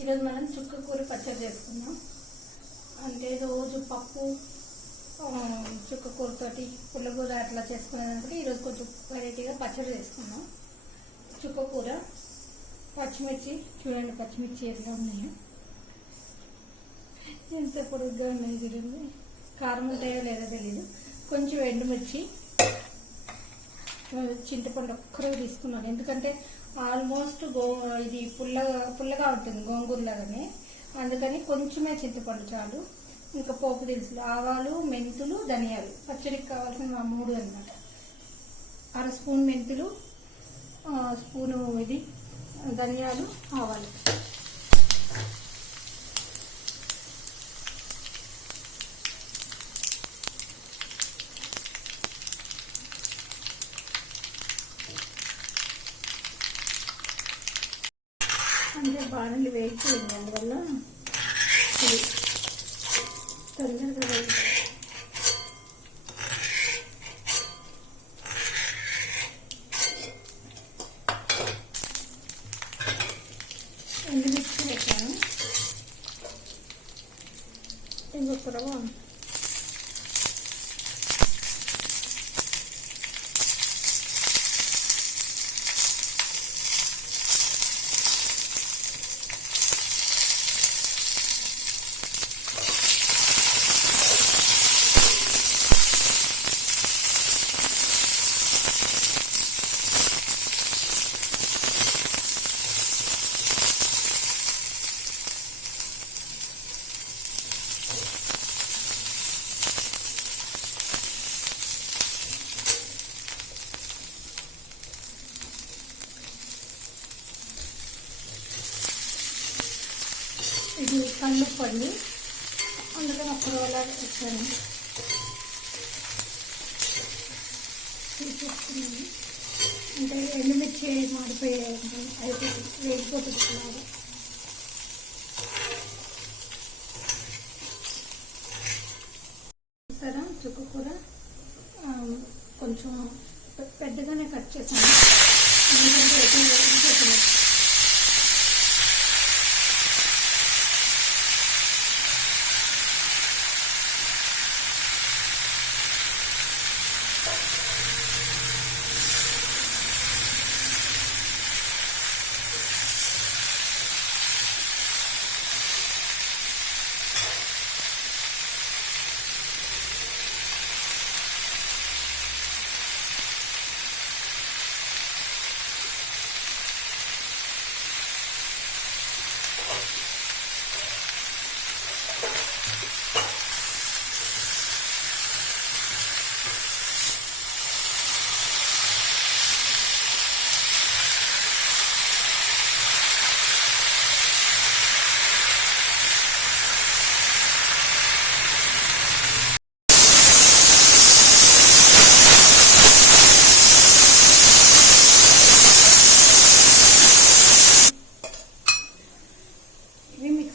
ఈరోజు మనం చుక్కకూర పచ్చడి చేసుకుందాం. అంటే రోజు పప్పు చుక్కకూరతోటి పుల్లకూర అట్లా చేసుకునేదానికి ఈరోజు కొంచెం వెరైటీగా పచ్చడి చేసుకుందాం. చుక్కకూర, పచ్చిమిర్చి చూడండి, పచ్చిమిర్చి ఎట్లా ఉన్నాయో, ఎంత పొడుగ్గా ఉన్నాయి చూడండి. కారం ఉంటాయో లేదో తెలీదు. కొంచెం ఎండుమిర్చి, చింతపండు ఒక్కరూ తీసుకున్నాను, ఎందుకంటే ఆల్మోస్ట్ ఇది పుల్లగా ఉంటుంది గోంగూరలాగానే, అందుకని కొంచెమే చింతపండు చాలు. ఇంకా పోపు దినుసులు, ఆవాలు, మెంతులు, ధనియాలు, పచ్చడికి కావాల్సిన 3 అన్నమాట. 1/2 స్పూన్ మెంతులు, స్పూను ఇది ధనియాలు, ఆవాలు. అంటే బాణలు వేయించింది, అందువల్ల తొందరగా వేయించాలి. ఎండుమిర్చి పెట్టాను, ఇంకొక ఇది కల్లుప్పండి, అందుకని ఒక రోజులా వచ్చాను తీసేస్తున్నాను. అంటే ఎండుమిర్చి మాడిపోయాయి, అయితే వేగిపోతుంది. సరే, చుక్కకూర కొంచెం పెద్దగానే కట్ చేశాను, ఎందుకంటే వేగిపోతుంది.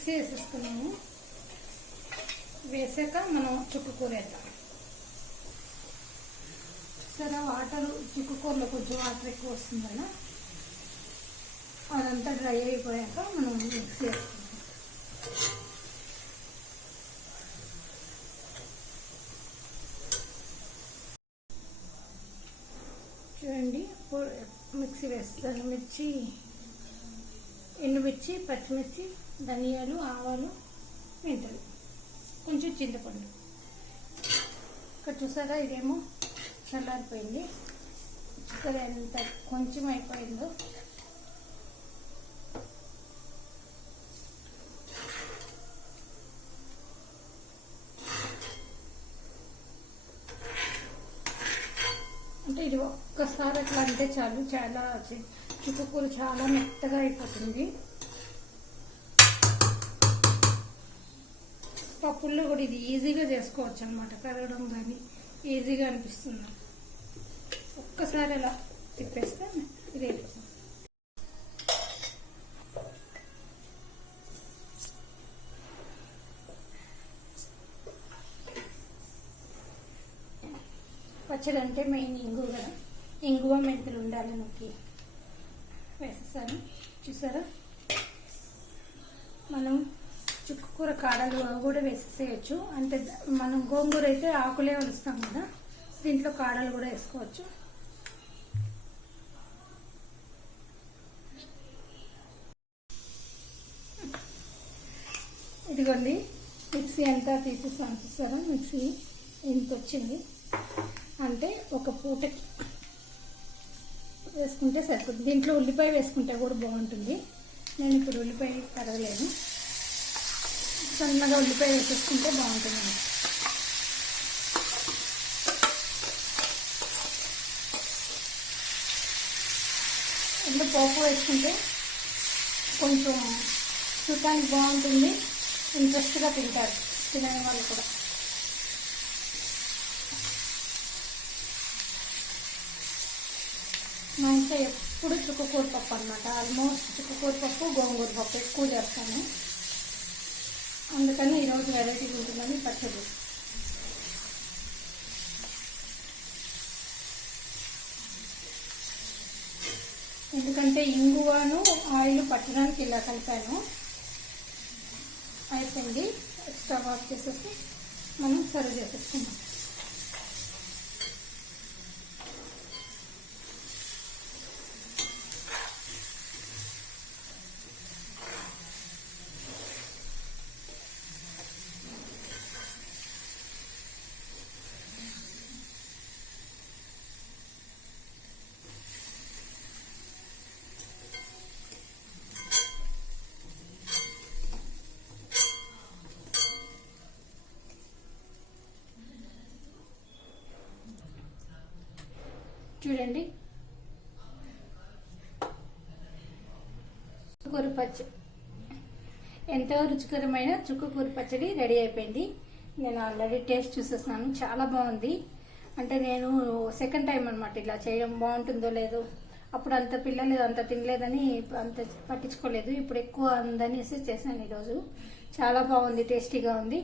వేసేసుకున్నాము. వేసాక మనం చుక్కకూర వేద్దాం. సరే, వాటర్ చుక్కకూరలో కొంచెం వాటర్ ఎక్కువ వస్తుంది కదా, అదంతా డ్రై అయిపోయాక మనం మిక్స్ చేసుకుంటాం. చూడండి, మిక్సీ వేస్తాను. ఎండుమిర్చి, పచ్చిమిర్చి, ధనియాలు, ఆవాలు, మెంతులు, కొంచెం చింతపండు. ఇక్కడ చూసారా, ఇదేమో చల్లారిపోయింది. చూసారా ఎంత కొంచెం అయిపోయిందో. అంటే ఇది ఒక్కసారి అట్లా అంటే చాలు, చాలా చుక్కకూర చాలా మెత్తగా అయిపోతుంది. పప్పుల్లో కూడా ఇది ఈజీగా చేసుకోవచ్చు అనమాట, కరగడం కానీ ఈజీగా అనిపిస్తుంది. ఒక్కసారి అలా తిప్పేస్తే రెడీ. పచ్చడి అంటే మెయిన్ ఇంగువ కదా, ఇంగువ మెంతులు ఉండాలి. నొక్కి వేసేసాను, చూసారా. మనం చుక్కకూర కాడలు కూడా వేసేసేయచ్చు. అంటే మనం గోంగూర అయితే ఆకులే వలుస్తాం కదా, దీంట్లో కాడలు కూడా వేసుకోవచ్చు. ఇదిగోండి మిక్సీ అంతా తీసేసాను, చూసారా మిక్సీ ఎంత వచ్చింది. అంటే ఒక పూటకి వేసుకుంటే సరిపోతుంది. దీంట్లో ఉల్లిపాయ వేసుకుంటే కూడా బాగుంటుంది. నేను ఇప్పుడు ఉల్లిపాయ కడగలేను, సన్నగా ఉల్లిపాయ వేసేసుకుంటే బాగుంటుంది. ఇందులో పోపు వేసుకుంటే కొంచెం చూడటానికి బాగుంటుంది, ఇంట్రెస్ట్గా తింటారు తినని వాళ్ళు కూడా. మా ఇంట్లో ఎప్పుడు చుక్కకూర పప్పు అనమాట. ఆల్మోస్ట్ చుక్కకూర పప్పు గోంగూర పప్పు ఎక్కువ చేస్తాను. అందుకని ఈరోజు వెరైటీగా ఉంటుందని పచ్చడి. ఎందుకంటే ఇంగువను ఆయిల్ పట్టడానికి ఇలా కలిపాను. అయిపోయింది, స్టవ్ ఆఫ్ చేసేసి మనం సర్వ్ చేసేసుకుందాం. చూడండి, చుక్కకూర పచ్చడి ఎంతో రుచికరమైన చుక్కకూర పచ్చడి రెడీ అయిపోయింది. నేను ఆల్రెడీ టేస్ట్ చూసేసాను, చాలా బాగుంది. అంటే నేను సెకండ్ టైం అనమాట ఇలా చేయడం. బాగుంటుందో లేదో, అప్పుడు అంత పిల్లలు అంత తినలేదని అంత పట్టించుకోలేదు. ఇప్పుడు ఎక్కువ ఉందనేసి చేశాను ఈరోజు. చాలా బాగుంది, టేస్టీగా ఉంది.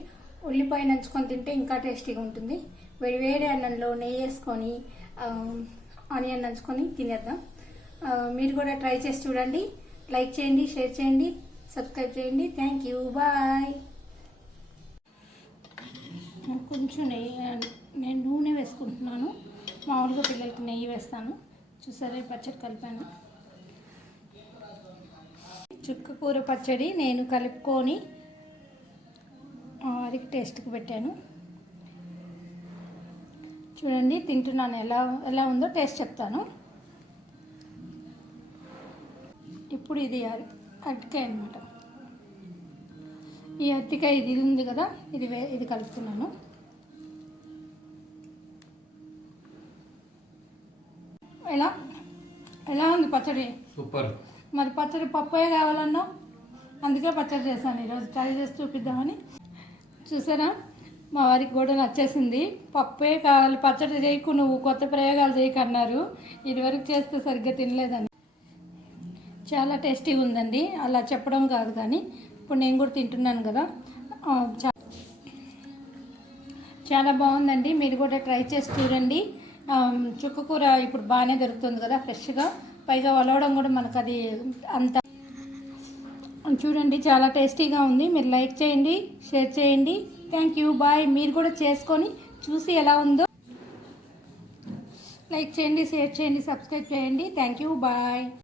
ఉల్లిపాయ నంచుకొని తింటే ఇంకా టేస్టీగా ఉంటుంది. వేడి అన్నంలో నెయ్యి వేసుకొని ఆనియన్ నంచుకొని తినేద్దాం. మీరు కూడా ట్రై చేసి చూడండి. లైక్ చేయండి, షేర్ చేయండి, సబ్స్క్రైబ్ చేయండి. Thank you, bye. కొంచెం నెయ్యి, నేను నూనె వేసుకుంటున్నాను. మామూలుగా పిల్లలకి నెయ్యి వేస్తాను. చూసారా పచ్చడి కలిపాను. చుక్కకూర పచ్చడి నేను కలుపుకొని వారికి టేస్ట్కి పెట్టాను. చూడండి తింటున్నాను, ఎలా ఉందో టేస్ట్ చెప్తాను. ఇప్పుడు ఇది అరటికాయ అనమాట. ఈ అరటికాయ ఇది ఉంది కదా, ఇది కలుపుతున్నాను. ఎలా ఉంది పచ్చడి? సూపర్. మరి పచ్చడి పప్పే కావాలన్నా, అందుకే పచ్చడి చేశాను ఈరోజు. ట్రై చేసి చూపిద్దామని. చూసారా, మా వారికి కూడా నచ్చేసింది. పప్పే కావాలి, పచ్చడి చేయకు, నువ్వు కొత్త ప్రయోగాలు చేయకన్నారు. ఇదివరకు చేస్తే సరిగ్గా తినలేదండి. చాలా టేస్టీగా ఉందండి, అలా చెప్పడం కాదు కానీ ఇప్పుడు నేను కూడా తింటున్నాను కదా. చాలా బాగుందండి, మీరు కూడా ట్రై చేసి చూడండి. చుక్కకూర ఇప్పుడు బాగానే దొరుకుతుంది కదా ఫ్రెష్గా, పైగా వలవడం కూడా మనకు అది అంత. చూడండి చాలా టేస్టీగా ఉంది. మీరు లైక్ చేయండి, షేర్ చేయండి. Thank you, bye. మీరు కూడా చేసుకొని చూసి ఎలా ఉందో లైక్ చేయండి, షేర్ చేయండి, సబ్స్క్రైబ్ చేయండి. Thank you, bye.